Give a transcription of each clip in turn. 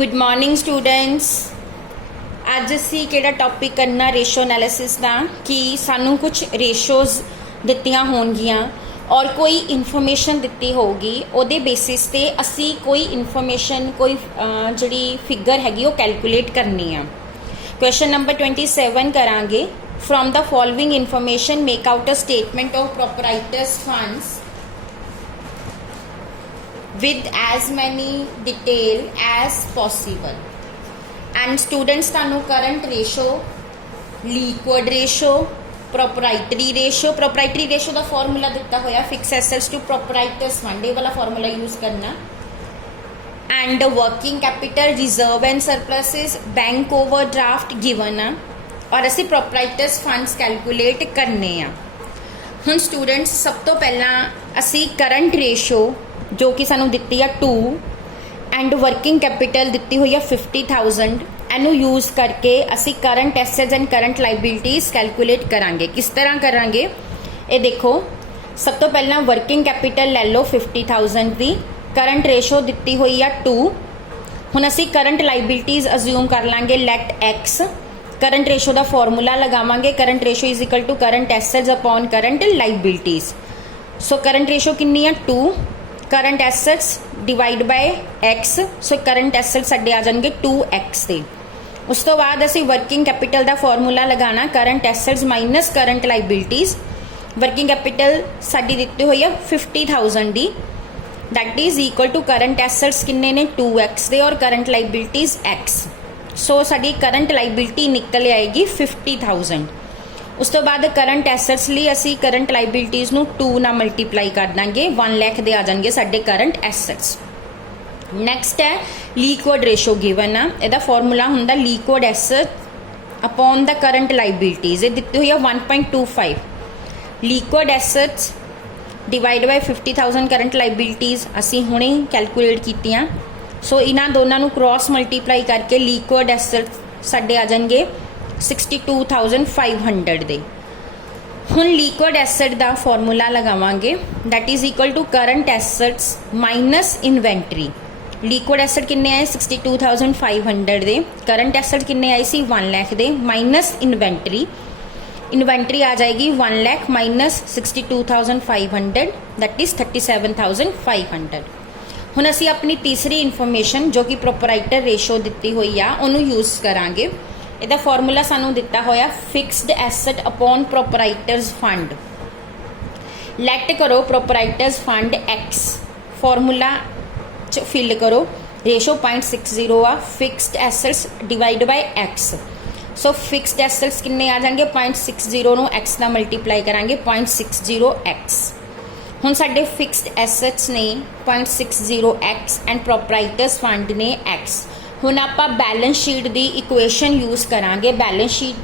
Good morning students. अज असी किहड़ा टॉपिक करना रेशो एनालिसिस का कि सानू कुछ रेशोज़ दित्तियां होणगियां और कोई इन्फॉर्मेशन दित्ती होगी उहदे बेसिस ते असी कोई इन्फॉर्मेशन कोई जिहड़ी फिगर हैगी वो कैलकुलेट करनी आ। क्वेश्चन नंबर 27 करांगे। From the following information make out a statement of proprietors funds with as many detail as possible and students ਤੁਹਾਨੂੰ current ratio, liquid ratio, proprietary ratio ਦਾ ਫਾਰਮੂਲਾ ਦਿੱਤਾ ਹੋਇਆ fixed assets to proprietors fund, ਇਹ ਵਾਲਾ formula use ਕਰਨਾ। and working capital, reserve and surpluses, bank overdraft given ਆ ਔਰ ਅਸੀਂ proprietors funds calculate करने ਆ। ਹੁਣ स्टूडेंट्स सब तो पहला ਅਸੀਂ current ratio जो कि सानू दिती है 2 एंड वर्किंग कैपिटल दिती हुई है 50,000 एनू यूज़ करके असी current assets and current liabilities calculate करांगे। किस तरह करांगे ये देखो। सब तो पहला वर्किंग कैपिटल ले लो 50,000 की, करंट रेशो दिती हुई है 2। हुण असी करंट लाइबिलिटीज़ अज्यूम कर लांगे लेट एक्स। करंट रेशो का फॉर्मूला लगावांगे, current ratio is equal to current assets upon current liabilities. So current ratio कितनी है 2, current assets divide by X, so current assets साडे आ जाएंगे 2x से। उस तो बाद असी वर्किंग कैपिटल का फॉर्मूला लगाना, current assets minus current liabilities. Working capital साडी दिती हुई है 50,000 दी, that is equal to current assets किन्ने ने 2x दे और करंट लाइबिलिटीज़ x। सो साडी करंट लाइबिलिटी निकल आएगी 50,000। उस तो बाद करंट एसेट्स लिए असी करंट लाइबिलिटीज़ नू 2 ना मल्टीप्लाई कर देंगे, 1 लाख दे आ जाएंगे साडे करंट एसेट्स। नैक्सट है लिक्विड रेशो गिवन आ, इहदा फॉर्मूला हुंदा liquid asset upon the current liabilities. ये दिती हुई है 1.25। Liquid assets divide by 50,000 current liabilities असी हुणे कैलकुलेट कीतियां। सो इन्हां दोनों नू क्रॉस मल्टीप्लाई करके लिक्विड एसेट्स साडे आ जाएंगे 62,500 दे। हुण लिक्विड एसेट का फॉर्मूला लगावांगे, that is equal to current assets minus inventory. Liquid asset किन्ने आए 62,500 दे, करंट एसेट किन्ने आए सी 1 लाख दे, माइनस इन्वेंटरी। इन्वेंटरी आ जाएगी 1 लाख माइनस 62,500, दैट इज 37,500। हुण असी अपनी तीसरी इन्फॉर्मेशन जो कि प्रोपराइटर रेशो दिती हुई आ उन्होंने यूज़ करांगे। ਇਹਦਾ ਫਾਰਮੂਲਾ ਸਾਨੂੰ ਦਿੱਤਾ ਹੋਇਆ fixed asset upon proprietors fund. Let ਕਰੋ ਪ੍ਰੋਪਰਾਈਟਰਸ ਫੰਡ x, ਫਾਰਮੂਲਾ ਚ ਫਿਲ ਕਰੋ, ਰੇਸ਼ੋ 0.60 ਆ, fixed assets divide by x। So fixed assets ਕਿੰਨੇ ਆ ਜਾਣਗੇ 0.60 ਨੂੰ x ਨਾਲ ਮਲਟੀਪਲਾਈ ਕਰਾਂਗੇ 0.60x। ਹੁਣ ਸਾਡੇ ਫਿਕਸਡ ਐਸਟਸ ਨੇ 0.60x ਐਂਡ ਪ੍ਰੋਪਰਾਈਟਰਸ ਫੰਡ ਨੇ x। ਹੁਣ ਆਪਾਂ बैलेंस शीट की इक्वेशन यूज़ करांगे। बैलेंस शीट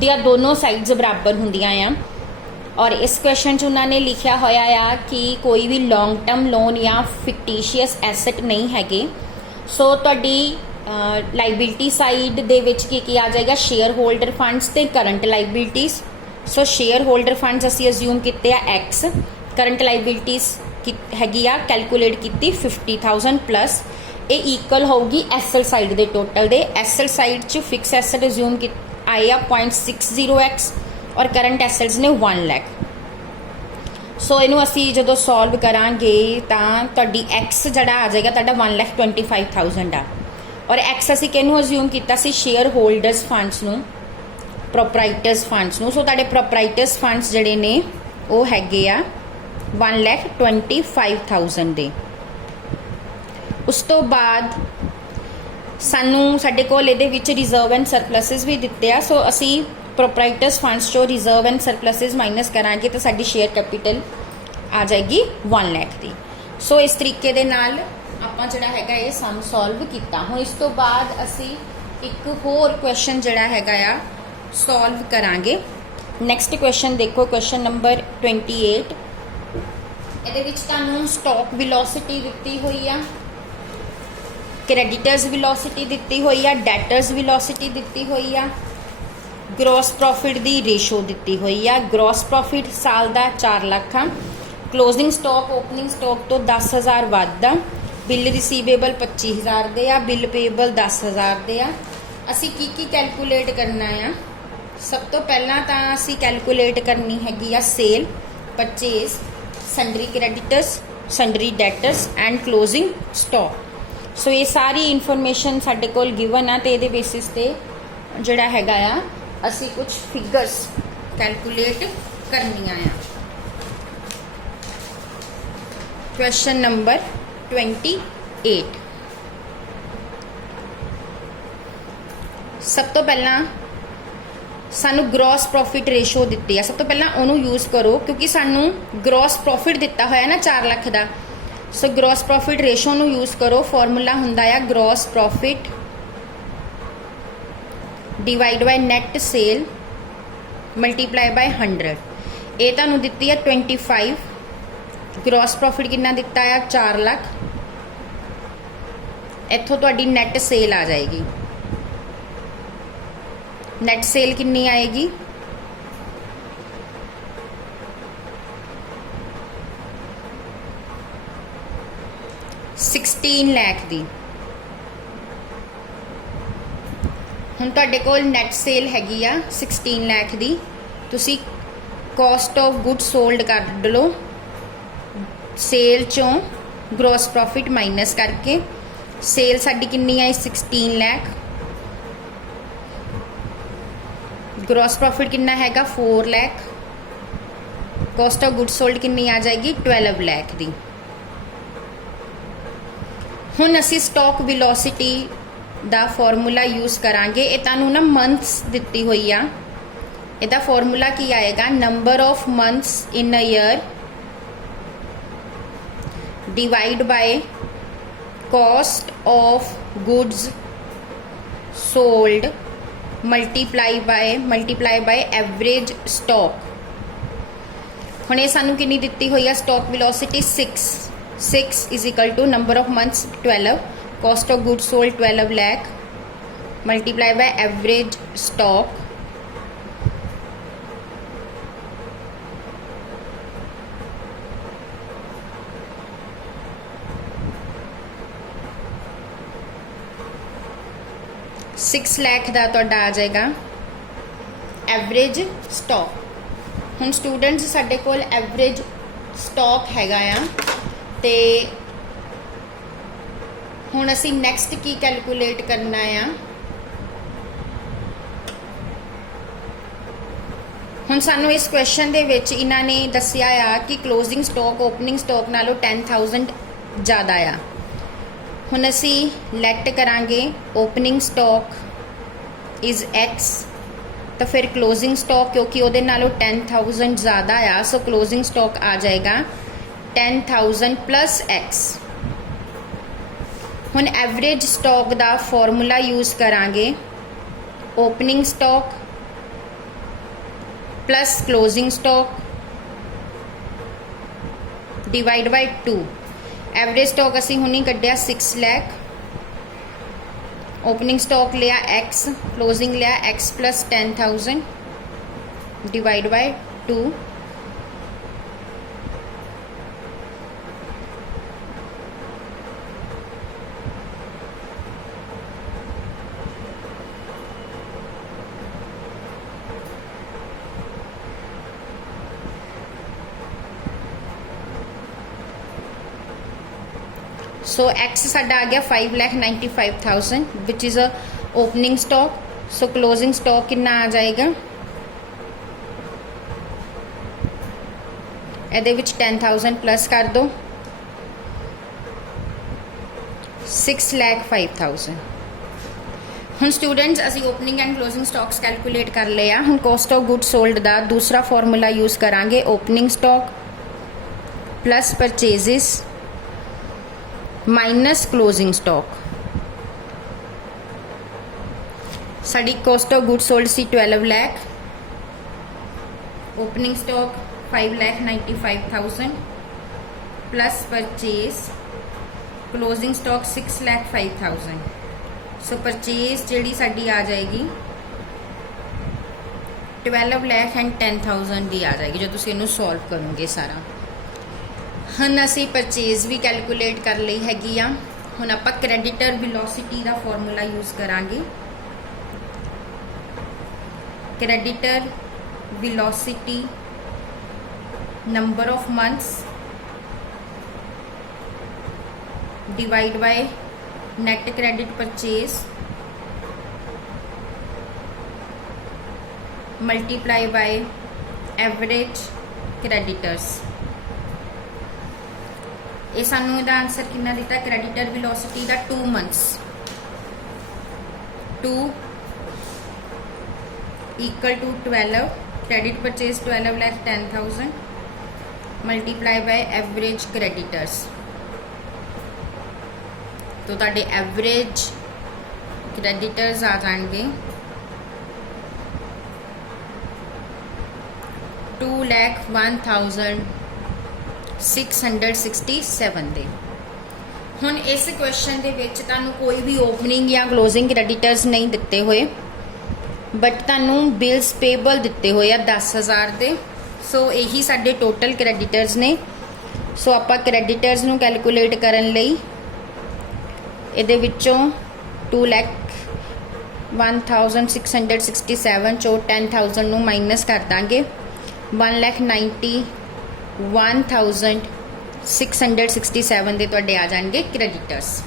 दियां दोनों साइड्स बराबर होंदियां आ और इस क्वेश्चन च उन्होंने लिखा होया आ कि कोई भी लॉन्ग टर्म लोन या फिक्टिशियस एसेट नहीं हैगे। सो तुहाडी लाइबिलिटी साइड दे विच की आ जाएगा शेयर होल्डर फंड्स ते करंट लाइबिलिटीज़। सो शेयर होल्डर फंड्स असी अज्यूम किते आ x, करंट लाइबिलिटीज़ हैगी आ कैलकुलेट की 50,000 प्लस ये इक्वल होगी एसएल साइड दे टोटल दे। एसएल साइड च फिक्स एसेट अज्यूम कि आए आ 0.60x और करंट एसेट्स ने 1 लाख। सो इनू असी जो सॉल्व करांगे तो एक्स जड़ा आ जाएगा तुहाडा 1,25,000 आ और एक्स असी किहनू अज्यूम किया सी शेयर होल्डर्स फंड्स नू, प्रोपराइटर्स फंड्स नू। सो तुहाडे प्रोपराइटर्स फंड्स जड़े ने वो हैगे आ 1,25,000 दे। उस तो बाद सानू साडे कोल इहदे विच रिजर्व एंड सरप्लसिस भी दिते आ। सो असी प्रोपराइटर्स फंड्स चो रिजर्व एंड सरप्लसिस माइनस करांगे तो साडी शेयर कैपिटल आ जाएगी 1 लाख दी। सो इस तरीके दे नाल आपां जिहड़ा हैगा ये सम सॉल्व कीता। हुण इस तो बाद असी एक होर क्वेश्चन जिहड़ा हैगा आ सॉल्व करांगे। नैक्सट क्वेश्चन देखो, क्वेश्चन नंबर 28। इहदे विच तुहानूं स्टॉक वेलोसिटी दित्ती हुई आ, क्रेडिटर्स वेलोसिटी दिती हुई है, डेटर्स वेलोसिटी दिती हुई है, ग्रॉस प्रॉफिट दी रेशो दिती हुई है। ग्रॉस प्रॉफिट साल का 4 lakh, closing stock opening stock तो 10,000 वध, बिल रिसीवेबल 25,000 दे आ, बिल पेएबल 10,000 दे आ। असी की कैलकुलेट करना आ? सब तो पहला तो असी कैलकुलेट करनी हैगी आ sale, purchase, sundry creditors, sundry debtors and closing stock. So ये सारी इनफॉर्मेशन साडे कोल गिवन आ, ते इहदे बेसिस ते जिहड़ा हैगा आ असी कुछ फिगर्स कैलकुलेट करनियां आ। Question number 28। सब तो पहला सानू ग्रॉस प्रॉफिट रेशो दिती है। सब तो पहला उन्हों यूज़ करो क्योंकि सानू ग्रॉस प्रॉफिट दिता होया ना 4 लाख का। सो ग्रॉस प्रॉफिट रेशो नू यूज़ करो। फॉर्मूला हुंदा है gross profit divide by net sale multiply by 100। ये तुहानू दिती है 25। ग्रॉस प्रॉफिट कितना दिता है 4 लाख। इत्थों तुहाडी नैट सेल आ जाएगी। नैट सेल कितनी आएगी? 16 लाख दी। हुण तुहाडे कोल नैट सेल हैगी आ 16 लाख दी। तुसी कॉस्ट ऑफ गुड्स सोल्ड कर लो, सेल चों ग्रॉस प्रॉफिट माइनस करके। सेल साडी कितनी आई 16 लाख। ग्रॉस प्रॉफिट कितना हैगा 4 lakh. Cost of goods sold कितनी आ जाएगी 12 लाख दी। हुण असी स्टॉक विलोसिटी दा फॉर्मूला यूज़ करांगे। ये तुहानू ना मंथ्स दिती हुई आ। इहदा फॉर्मूला की आएगा number of months in a year divide by cost of goods sold multiply by average stock. हुण ये सानू कितनी दिती हुई है stock velocity 6 is equal to number of months 12, cost of goods sold 12 lakh multiply by average stock. Six lakh का तुहाडा आ जाएगा एवरेज स्टॉक। हुण स्टूडेंट्स साडे कोल एवरेज स्टॉक हैगा आ ते हुण असी नैक्सट की कैलकुलेट करना आ? हुण सानू इस क्वेश्चन दे विच इन्हां ने दस्सिया आ कि क्लोजिंग स्टॉक ओपनिंग स्टॉक नालों 10,000 ज़्यादा आ। हुण असी लैट करांगे ओपनिंग स्टॉक इज़ एक्स, तो फिर क्लोजिंग स्टॉक क्योंकि उहदे नालों 10,000 ज़्यादा आ, सो क्लोजिंग स्टॉक आ जाएगा 10,000 प्लस एक्स। हुण एवरेज स्टॉक दा फॉर्मूला यूज़ करांगे opening stock plus closing stock divide by 2। Average stock असी हुणी कढ़िया 6 लाख। ओपनिंग स्टॉक लिया एक्स, क्लोजिंग लिया x plus 10,000 divide by 2। So x साडा आ गया 5,95,000 which is a opening stock. So closing stock कितना आ जाएगा? ये 10,000 प्लस कर दो 6,05,000। हुण स्टूडेंट्स असी opening and closing stocks calculate कर लिया। हुण कॉस्ट ऑफ गुड्स सोल्ड का दूसरा फॉर्मूला यूज़ करांगे opening stock plus purchases minus closing stock. साडी कॉस्ट ऑफ गुड्स सोल्ड सी 12 lakh, opening stock 5,95,000 plus purchase closing stock 6,05,000। So purchase जिहड़ी साडी आ जाएगी 12 लाख एंड 10,000 दी आ जाएगी जो तुसीं इहनूं सॉल्व करोगे सारा। ਹੁਣ ਅਸੀਂ ਪਰਚੇਜ਼ ਵੀ ਕੈਲਕੂਲੇਟ ਕਰ ਲਈ ਹੈਗੀ ਆ। ਹੁਣ ਆਪਾਂ ਕ੍ਰੈਡੀਟਰ ਵੈਲੋਸਿਟੀ ਦਾ ਫਾਰਮੂਲਾ ਯੂਜ਼ ਕਰਾਂਗੇ। ਕ੍ਰੈਡੀਟਰ velocity number of months divide by net credit purchase multiply by average creditors. ये सानू इहदा आंसर कितना दिता क्रेडिटर वेलोसिटी का 2 months 2 equal to 12 credit purchase 12,10,000 multiply by average creditors. तो तुहाडे एवरेज क्रेडिटर्स आ जाएंगे 2,01,667 दे। हुण इस क्वेश्चन दे विच तुहानूं कोई भी ओपनिंग या क्लोजिंग क्रेडिटर्स नहीं दिते हुए, बट तुहानूं बिल्स पेबल दिते हुए आ 10,000 दे। सो यही साडे टोटल क्रेडिटर्स ने। सो आपां क्रेडिटर्स नूं कैलकुलेट करन लई ਇਹਦੇ ਵਿੱਚੋਂ 2,01,667 ਚੋਂ 10,000 ਨੂੰ ਮਾਈਨਸ ਕਰ ਦਾਂਗੇ। 1,91,667 ਦੇ ਤੁਹਾਡੇ ਆ ਜਾਣਗੇ ਕ੍ਰੈਡੀਟਰਸ।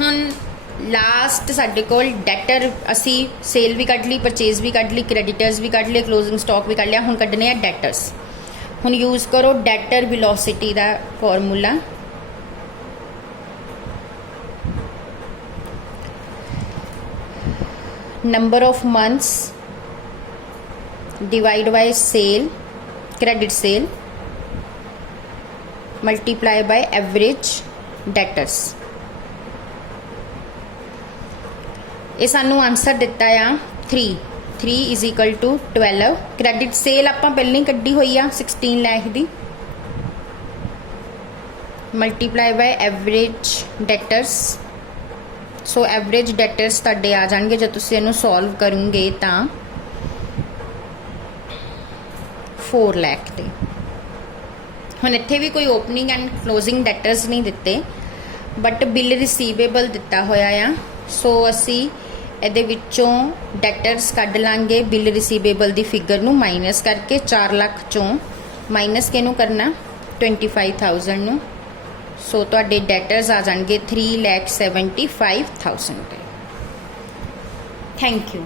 ਹੁਣ ਲਾਸਟ ਸਾਡੇ ਕੋਲ ਡੈਟਰ, ਅਸੀਂ ਸੇਲ ਵੀ ਕੱਢ ਲਈ, ਪਰਚੇਜ਼ ਵੀ ਕੱਢ ਲਈ, ਕ੍ਰੈਡੀਟਰਸ ਵੀ ਕੱਢ ਲਏ, ਕਲੋਜ਼ਿੰਗ ਸਟਾਕ ਵੀ ਕੱਢ ਲਿਆ। ਹੁਣ ਕੱਢਣੇ ਆ ਡੈਟਰਸ। ਹੁਣ ਯੂਜ਼ ਕਰੋ ਡੈਟਰ ਵੈਲੋਸਿਟੀ ਦਾ formula. number of months divide by sale credit sale multiply by average debtors। ਇਹ ਸਾਨੂੰ ਆਨਸਰ ਦਿੱਤਾ ਆ 3 is equal to 12। credit sale ਆਪਾਂ ਪਹਿਲਾਂ ਹੀ ਕੱਢੀ ਹੋਈ ਆ 16 ਲੱਖ ਦੀ multiply by average debtors। So average debtors तुहाडे आ जाएंगे जो तुसीं इहनूं सॉल्व करोगे तो 4 लाख दे। हुण इत्थे भी कोई ओपनिंग एंड क्लोजिंग डेटर्स नहीं दिते, बट बिल रिसीवेबल दिता होया आ। सो असी इहदे विच्चों डेटर्स कढ लांगे बिल रिसीवेबल दी फिगर नूं माइनस करके 4 लाख चों माइनस किहनूं करना 25,000 नूं। सो तुहाडे डेटर्स आ जाएंगे 3,75,000। Thank you.